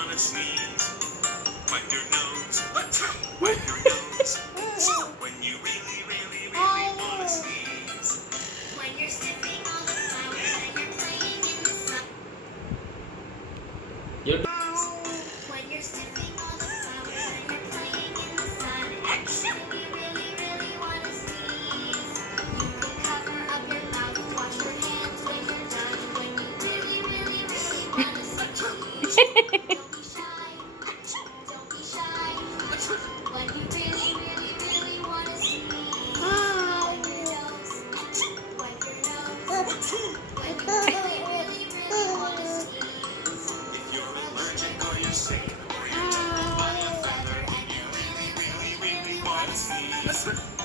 wanna sneeze, wipe your nose. Wipe your nose. When you really, really, really wanna sneeze. When you're sniffing all the flowers and you're playing in the sun. When you're sniffing all the flowers and you're playing in the sun. When you really, really wanna sneeze, you can cover up your mouth, wash your hands when you're done. When you really, really, really wanna sneeze, don't be shy. Don't be shy. When you really, really, really wanna sneeze, wipe your nose. Wipe your nose. When you really, really, really wanna sneeze. If you're allergic or you're sick or you're tickled by a feather and you really, really, really wanna sneeze.